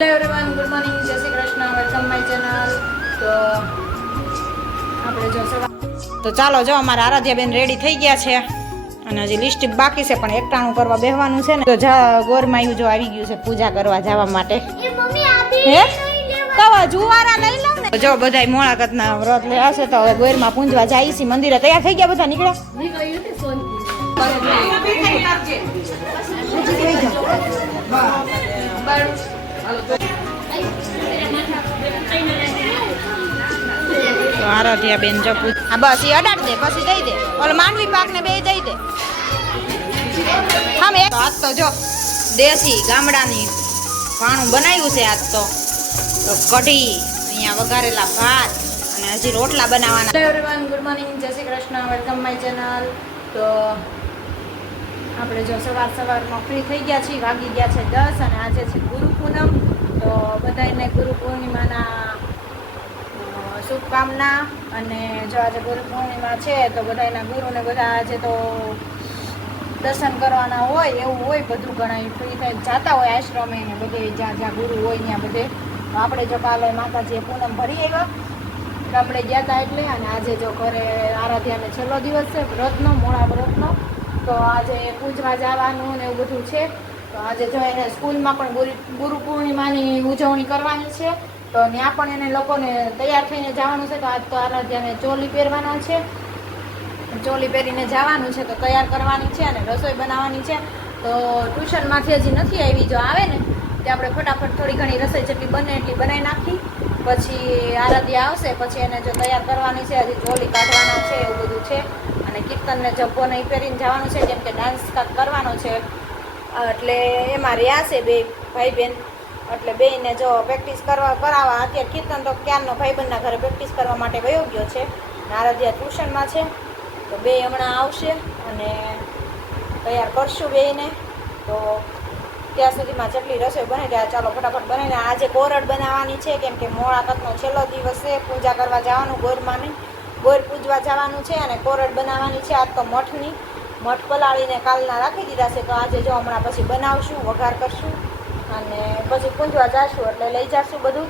Hello everyone good morning જય Shri Krishna welcome my channel તો આપણે જો સવાર તો ચાલો જો અમારા આરાધ્યાબેન રેડી થઈ ગયા છે. અને હજી લિસ્ટિક બાકી છે પણ એકટાણું કરવા બેહવાનું છે ને. તો જા ગોરમાયું જો આવી ગયું છે પૂજા કરવા જવા માટે. હે? કવા જુવારા લઈ લો ને. જો બધાય મોળાકતના વ્રત લેવા છે તો હવે ગોરમાં પૂંજવા જાય છે મંદિરે તૈયાર થઈ ગયા બધા નીકળ્યા? તો બેન જો પૂછ. હા બસ એ અડાડ દે પછી દઈ દે. ઓલો માનવી પાક ને બે દઈ દે. હા મેં આજ તો જો દેશી ગામડાની પાણું બનાવ્યું છે આજ તો. કઢી અહીંયા વઘારેલા ભાત અને હજી રોટલા બનાવવાના. હેલો એવરીવન ગુડ મોર્નિંગ જય Shri Krishna. Welcome my channel તો આપણે જો સવાર સવારમાં ફ્રી થઈ ગયા છીએ વાગી ગયા છે દસ અને આજે છે ગુરુ પૂનમ. તો બધાને ગુરુ પૂર્ણિમાના શુભકામના અને જો આજે ગુરુ પૂર્ણિમા છે, તો બધાના ગુરુને બધા આજે તો દર્શન કરવાના હોય, એવું હોય, બધું ઘણા ફ્રી થઈ જતા હોય આશ્રમે બધે, જ્યાં જ્યાં ગુરુ હોય ત્યાં બધે. આપણે જો કાલે માતાજીએ પૂનમ ભરી આવ્યા. ગામડે ગયા હતા એટલે, અને આજે જો ઘરે આરાધ્યાને છેલ્લો દિવસ છે, વ્રતનો મોડા વ્રતનો. તો આજે પૂજવા જવાનું ને એવું બધું છે. તો આજે જો એને સ્કૂલમાં પણ ગુરુ ગુરુ પૂર્ણિમાની ઉજવણી કરવાની છે. તો ત્યાં પણ એને લોકોને તૈયાર થઈને જવાનું છે તો આજ તો આરાધ્યાને ચોલી પહેરવાના છે. ચોલી પહેરીને જવાનું છે તો તૈયાર કરવાની છે અને રસોઈ બનાવવાની છે. તો ટ્યુશનમાંથી હજી નથી આવી, જો આવે ને, તે આપણે ફટાફટ થોડી ઘણી રસોઈ જેટલી બને એટલી બનાવી નાખી. પછી આરાધ્યા આવશે, પછી એને જો તૈયાર કરવાની છે, હજી ચોલી કાઢવાના છે, એવું બધું છે. અને કીર્તનને જબ્બો નહીં પહેરીને જવાનું છે કેમ કે ડાન્સ કરવાનો છે. એટલે એમાં રહ્યા છે બે ભાઈ બહેન એટલે બેને જો પ્રેક્ટિસ કરવા કરાવવા, અત્યારે કીર્તન તો ક્યારનો ભાઈબંધના ઘરે પ્રેક્ટિસ કરવા માટે વયો ગયો છે. નારદિયા ટ્યુશનમાં છે. તો બે હમણાં આવશે અને તૈયાર કરશું બેયને. તો ત્યાં સુધીમાં જેટલી રસોઈ બને ત્યાં ચાલો ફટાફટ બનાવીને આજે કોરડ બનાવવાની છે, કેમ કે મોળાકતનો છેલ્લો દિવસ છે. પૂજા કરવા જવાનું ગોરમાંની ગોર પૂજવા જવાનું છે અને કોરડ બનાવવાની છે આજ તો મઠની. મઠ પલાળીને કાલના રાખી દીધા છે. તો આજે જો હમણાં પછી બનાવશું, વઘાર કરશું. અને પછી પૂંજવા જાશું એટલે લઈ જઈશું બધું.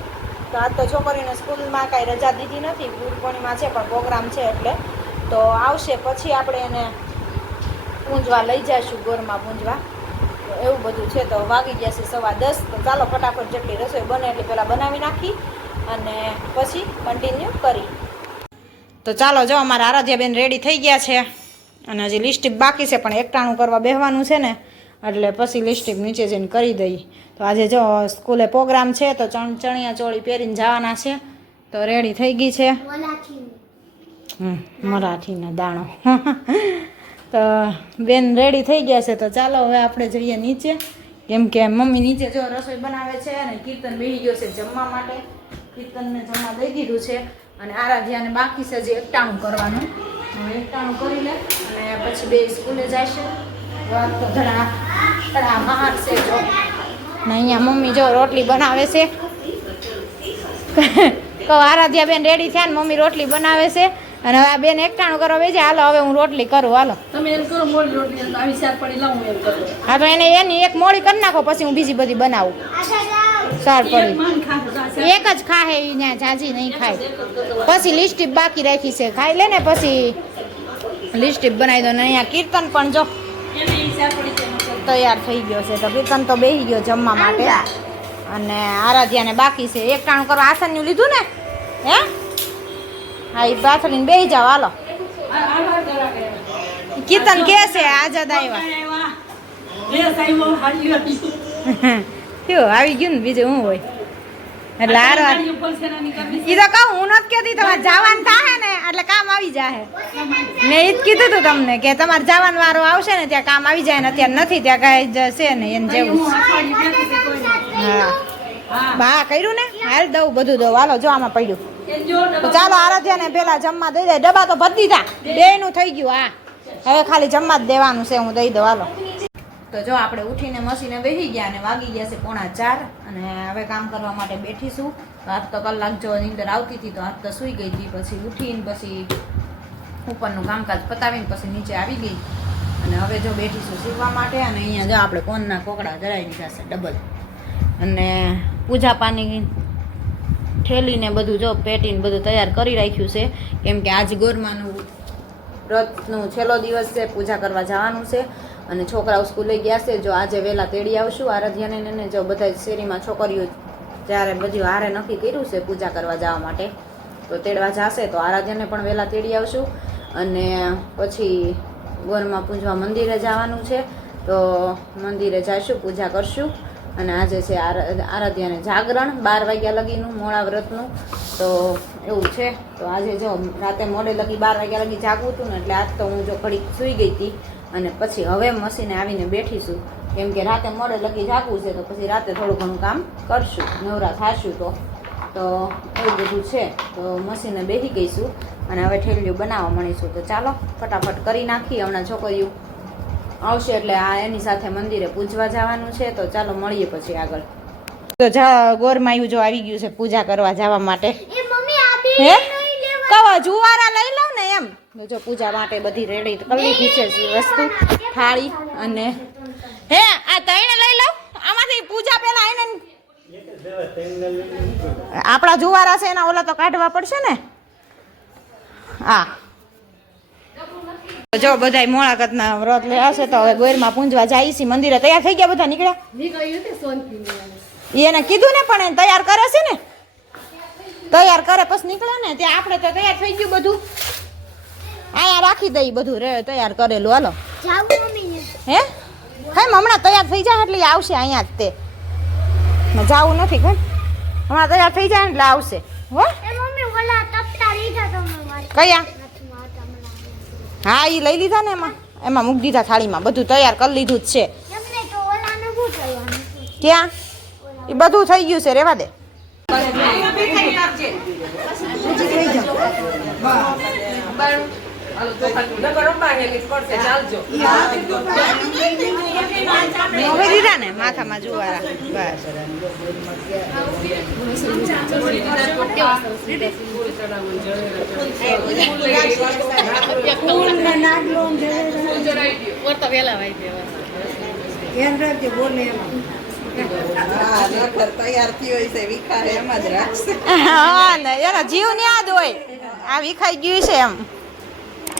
તો આજ તો છોકરીને સ્કૂલમાં કાંઈ રજા દીધી નથી ગુરુપૂર્ણિમા છે, પણ પ્રોગ્રામ છે એટલે. તો આવશે પછી આપણે એને પૂંજવા લઈ જઈશું ગોરમાં પૂંજવા. એવું બધું છે, તો વાગી ગયા છે સવા દસ. તો ચાલો ફટાફટ જેટલી રસોઈ બને એટલી પહેલાં બનાવી નાખી અને પછી કન્ટિન્યુ કરી. તો ચાલો જો અમારા આરાધ્યાબેન રેડી થઈ ગયા છે. અને હજી લિસ્ટિક બાકી છે, પણ એકટાણું કરવા બેહવાનું છે ને. એટલે પછી લિપસ્ટિક નીચે જઈને કરી દઈ. તો આજે જો સ્કૂલે પ્રોગ્રામ છે, તો ચણ, ચણિયા ચોળી પહેરીને જવાના છે. તો રેડી થઈ ગઈ છે. મરાઠીનો દાણો. તો બેન રેડી થઈ ગયા છે, તો ચાલો હવે આપણે જઈએ નીચે. કેમ કે મમ્મી નીચે જો રસોઈ બનાવે છે અને કીર્તન બેસી ગયો છે જમવા માટે. કીર્તનને જમવા દઈ દીધું છે. અને આરાધ્યાને બાકી છે જે એકટાણું કરવાનું. હવે એકટાણું કરી લે અને પછી બે સ્કૂલે જાય છે. વાત તો ધડા જો. ને અહીંયા મમ્મી જો રોટલી બનાવે છે. કહો આરાધ્યા બેન રેડી થયા ને મમ્મી રોટલી બનાવે છે. અને હવે આ બેન એકટાણું કરો બેજે હાલો હવે હું રોટલી કરું. હાલો. તમે એમ કરો મોડી રોટલી આવી શાક પડી લાવું એમ કરો. હા તો એને એની એક મોડી કરી નાખો પછી હું બીજી બધી બનાવું. સાર પડી. એક જ ખાહે એ ત્યાં ઝાઝી નહીં ખાય. પછી લિસ્ટીપ બાકી રાખી છે. ખાઈ લે ને પછી. લિસ્ટીપ બનાવી દો ને અહીંયા કીર્તન પણ જો. તૈયાર થઈ ગયો છે. તો કીર્તન તો બેસી ગયો જમવા માટે. અને આરાધ્યાને બાકી છે. એક ટાણું કરવા આસનનું લીધું ને? હે? હા એ બાથરીને બે જાઓ હાલો. કીર્તન કે છે આઝાદ આવ્યા આવી ગયું ને બીજું શું હોય? છે. ઈ તો કહું હું નથી કહેતી તમારે જવાનું થાય ને એટલે કામ આવી જાય મેં ઈ જ કીધું તું તમને કે તમારે જવાનું વારો આવશે ને ત્યાં કામ આવી જાય ને અત્યારે નથી ત્યાં કાંઈ જશે છે ને એને જેવું. હું. બા કર્યું ને? હાલ દઉં બધું દઉં. હાલો જો આમાં પડ્યું. ચાલો આરાધ્યાને પેલા જમવા દઈ દે. ડબ્બા તો ભરી દીધા. બેયનું થઈ ગયું હા. હવે ખાલી જમવા જ દેવાનું છે હું દઈ દઉં. હાલો. તો જો આપણે ઉઠીને મસીને બેસી ગયા અને વાગી ગયા છે પોણા ચાર અને હવે કામ કરવા માટે બેઠીશું. તો આજ તો કલાક જો નીંદર આવતી હતી તો આજ તો સૂઈ ગઈ હતી. પછી ઉઠીને પછી ઉપરનું કામકાજ પતાવીને પછી નીચે આવી ગઈ. અને હવે જો બેઠીશું સીવવા માટે અને અહીંયા જો આપણે કોનના કોકડા જરાઈ દીધા છે ડબલ અને પૂજા પાની ઠેલીને બધું જો પેટીને બધું તૈયાર કરી રાખ્યું છે. કેમ કે આજ ગોરમાનું વ્રતનું છેલ્લો દિવસ છે, પૂજા કરવા જવાનું છે. અને છોકરાઓ સ્કૂલે ગયા છે, જો આજે વહેલા તેડી આવશું આરાધ્યાને ને જો બધા શેરીમાં છોકરીઓ જ્યારે બધી હારે નક્કી કર્યું છે પૂજા કરવા જવા માટે, તો તેડવા જશે, તો આરાધ્યાને પણ વહેલા તેડી આવશું. અને પછી ગોરમાં પૂજવા મંદિરે જવાનું છે, તો મંદિરે જઈશું, પૂજા કરશું. અને આજે છે આરા- આરાધ્યાને જાગરણ, બાર વાગ્યા લગીનું, મોડા વ્રતનું. તો એવું છે, તો આજે જો રાતે મોડે લગી બાર વાગ્યા લગી જાગવું હતું ને, એટલે આજ તો હું જો ઘડીક સૂઈ ગઈ હતી. અને પછી હવે મશીને આવીને બેઠીશું. કેમ કે રાતે મોડે લગી જાગવું છે તો પછી રાતે થોડું ઘણું કામ કરશું. નવરા થાશું તો. તો એવું બધું છે તો મશીને બેસી ગઈશું અને હવે ઠેલિયું બનાવવા મળીશું. તો ચાલો ફટાફટ કરી નાખીએ હમણાં છોકરીઓ. આવશે એટલે આ એની સાથે મંદિરે પૂજવા જવાનું છે તો ચાલો મળીએ પછી આગળ. તો જા ગોરમાયું જો આવી ગયું છે પૂજા કરવા જવા માટે. હે? કવા જુવારા લઈ જો પૂજા માટે બધી રેડી કરી લીધી છે વસ્તુ, થાળી અને હે, આ તઈને લઈ લઉં આમાંથી પૂજા પહેલા આઈને આપણા જુવારા છે, એના ઓલા તો કાઢવા પડશે ને. હા. જો બધા મોળાકતના વ્રત લેવા છે, તો હવે ગોરમાં પૂંજવા જાય છે, મંદિરે તૈયાર થઈ ગયા બધા નીકળ્યા? એને કીધું ને પણ એને તૈયાર કરે છે ને. તૈયાર કરે, પછી નીકળે ને, ત્યાં આપણે તો તૈયાર થઈ ગયું બધું. અહીંયા રાખી દઈ બધું રે તૈયાર કરેલું હાલો હે હે કેમ હમણાં તૈયાર થઈ જાય એટલે આવશે અહીંયા જ તે જાવું નથી કેમ હમણાં તૈયાર થઈ જાય ને એટલે આવશે હો એ મમ્મી ઓલા તપતા લીધા તમે મારી કયા. હા એ લઈ લીધા ને એમાં એમાં મૂકી દીધા થાળીમાં બધું તૈયાર કરી લીધું જ છે એમને તો ઓલાને શું કરવાનું ક્યાં એ બધું થઈ ગયું છે રેવા દે મૂકી દીધા ને માથામાં જુવારા બસ તૈયાર થયો હોય છે વિખારે એમ જ રાખશે હા ને એનો જીવ ને યાદ હોય. આ વિખાઈ ગયું છે એમ.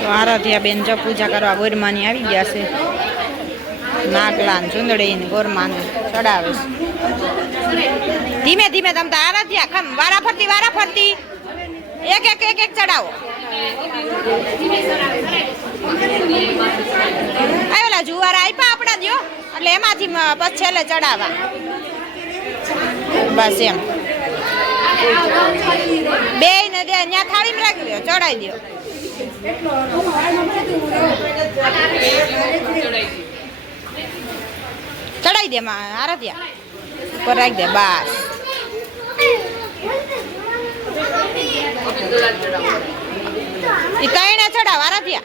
તો આરાધ્યા બેન જો પૂજા કરવા ગોરમાની આવી ગયા છે. નાગલાન ને ચુંદડી ને ગોરમાને ચડાવે છે. ધીમે ધીમે તમ આરાધ્યા, ખમ, વારા ફરતી વારા ફરતી. એક એક એક એક ચડાવો. આવેલા જુવારા આપ્યા આપણા દો એટલે એમાંથી પછી છેલ્લે ચડાવવા. બસ એમ. બે ને દે ત્યાં થાળીમાં રાખી દો ચડાવી દો ચડાવી દે માં આરત્યા ઉપર રાખી દે બસ. ઈ તઈને ચડાવ આરત્યા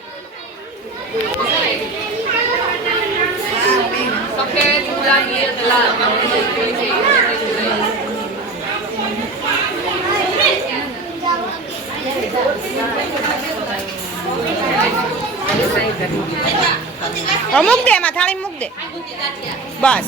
હવે મૂક દે, એમાં થાળી મૂક દે. બસ.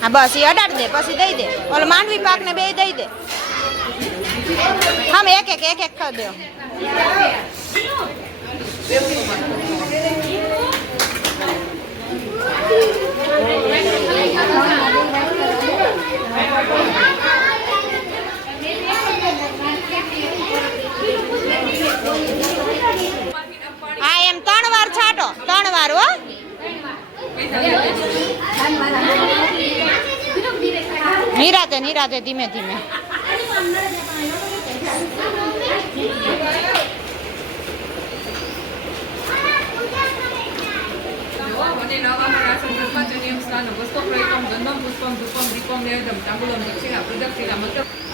હા, બસ એ અડાડ દે, પછી દઈ દે. ઓલો માંડવી પાક ને બે દઈ દે. હા એક એક એક એક ખાઈ દો. હા એમ ત્રણ વાર છાંટો. ત્રણ વાર હો. નિરાતે નિરાતે ધીમે ધીમે. અને નવાહર આસન ધર્મચનિયમ સ્નાન વસ્તો પ્રયત્ન ગંધમ પુષ્પમ, ધૂપમ, દીપમ નૈવેદમ તાંબુલમ દક્ષિણા પ્રદક્ષિણા મતલબ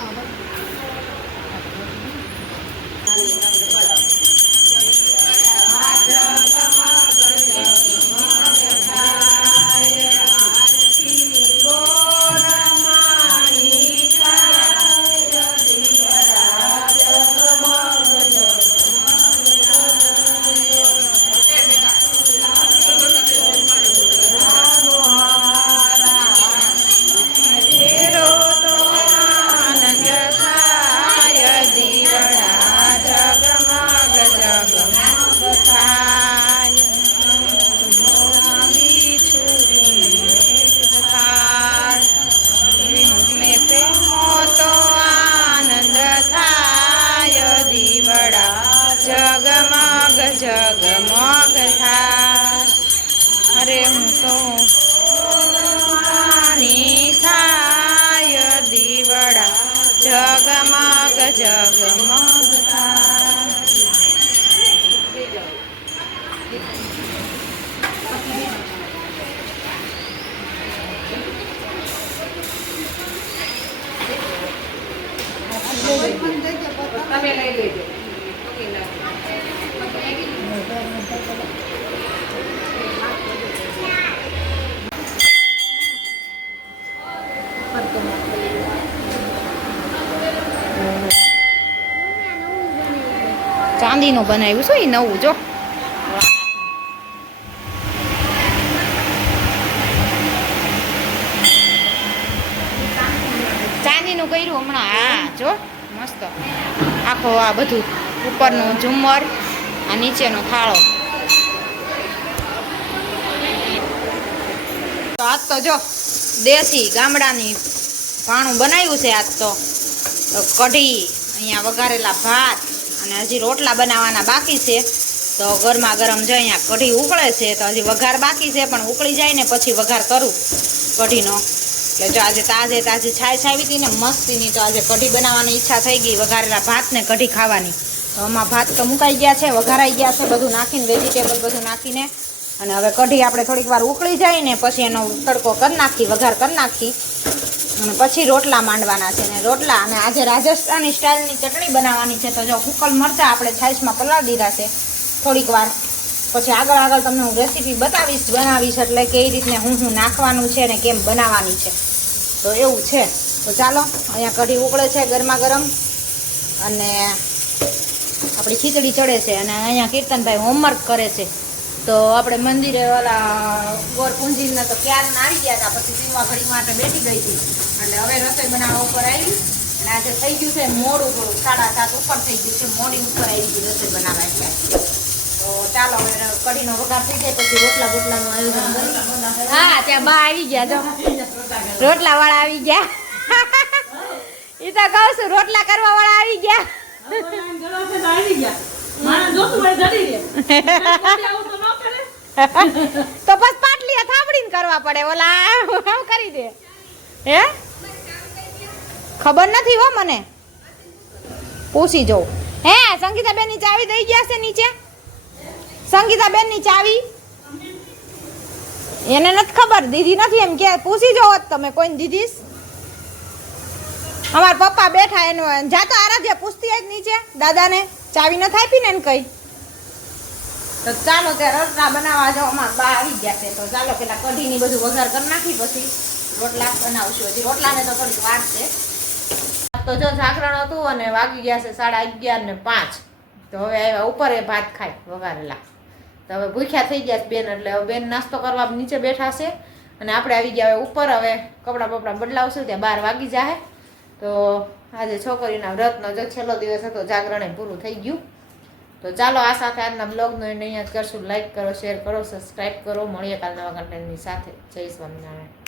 જગમગ અરે હું તો ની થાય દીવડા. જગમગ જગમગ તમે લઈ લેજો. ચાંદીનું બનાવ્યું છે એ નવું, જો. ચાંદીનું કર્યું હમણાં. હા, જો, મસ્ત. આખો આ બધું ઉપરનું ઝુમ્મર, આ નીચેનો થાળો. તો આજ તો જો દેશી ગામડાની ભાણું બનાવ્યું છે આજ તો. કઢી, અહીંયા વઘારેલા ભાત અને હજી રોટલા બનાવવાના બાકી છે. તો ગરમા ગરમ જો અહીંયા કઢી ઉકળે છે, તો હજી વઘાર બાકી છે, પણ ઉકળી જાય ને પછી વઘાર કરું કઢીનો. એટલે જો આજે તાજે તાજી છાય છાવી હતી ને મસ્તીની, તો આજે કઢી બનાવવાની ઈચ્છા થઈ ગઈ વઘારેલા ભાત ને કઢી ખાવાની. તો આમાં ભાત તો મુકાઈ ગયા છે, વઘારાઈ ગયા છે, બધું નાખીને વેજીટેબલ બધું નાખીને અને હવે કઢી આપણે થોડીક વાર ઉકળી જાય ને પછી એનો તડકો કરી નાખી, વઘાર કરી નાખી. અને પછી રોટલા માંડવાના છે ને રોટલા અને આજે રાજસ્થાની સ્ટાઇલની ચટણી બનાવવાની છે. તો જો કુકલ મરચાં આપણે છાશમાં પલાળી દીધા છે થોડીક વાર. પછી આગળ આગળ તમને હું રેસીપી બતાવીશ, બનાવીશ એટલે કેવી રીતને હું હું નાખવાનું છે ને કેમ બનાવવાની છે. તો એવું છે. તો ચાલો, અહીંયા કઢી ઉકળે છે ગરમા ગરમ. અને આપણી ખીચડી ચડે છે અને અહીંયા કીર્તનભાઈ હોમવર્ક કરે છે. તો આપણે મંદિરે ઓલા ગોરપુંજીના તો ક્યારના આવી ગયા હતા. પછી સીવા ઘડી માટે બેઠી ગઈ હતી. એટલે હવે રસોઈ બનાવવા ઉપર આવી. અને આજે થઈ ગયું છે મોડું થોડું. સાડા સાત ઉપર થઈ ગયું છે. મોડી ઉપર આવી ગઈ રસોઈ બનાવવા એટલે તો ચાલો હવે કઢીનો વઘાર થઈ જાય પછી રોટલા બોટલાનું આયોજન કરી હા ત્યાં બા આવી ગયા તો. રોટલા વાળા આવી ગયા. એ તો કહું છું રોટલા કરવા વાળા આવી ગયા. આવી ગયા મારા જોતું હોય જડી રે આવું તો બસ પાટલી થાબડીને કરવા પડે, ઓલા કરી દે. હે? ખબર નથી હો મને. પૂછી જોઉં. હે સંગીતા બેનની ચાવી દઈ ગયા છે નીચે? સંગીતા બેનની ચાવી? એને નથી ખબર દીધી નથી એમ કે, પૂછી જોવો તમે કોઈને દીધીશ. અમારા પપ્પા બેઠા એનો, જાતો આરાધ્યા પૂછતી જ નીચે, દાદાને ચાવી નથી આપી ને એને કઈ. તો ચાલો ત્યાં રોટલા બનાવવા અમારા બા આવી ગયા છે. તો ચાલો પેલા કઢીની બધું વઘાર કરી નાખી, પછી રોટલા બનાવશું. હજી રોટલાને તો થોડીક વાર છે. તો જો ઝાકરણ હતું અને વાગી ગયા છે સાડા અગિયાર ને પાંચ. તો હવે આવ્યા ઉપર એ ભાત ખાય વઘારેલા. તો હવે ભૂખ્યા થઈ ગયા બેન, એટલે હવે બેન નાસ્તો કરવા નીચે બેઠા છે. અને આપણે આવી ગયા હવે ઉપર. હવે કપડાં બપડા બદલાવશું, ત્યાં બાર વાગી જાય તો આજે છોકરીના વ્રતનો જો છેલ્લો દિવસ હતો જાગરણે પૂરું થઈ ગયું. તો ચાલો આ સાથે આજના બ્લોગનો એને અહીંયા કરશું. લાઈક કરો શેર કરો સબસ્ક્રાઈબ કરો. મળીએ કાલ નવા કન્ટેન્ટની સાથે. જય સ્વામિનારાયણ.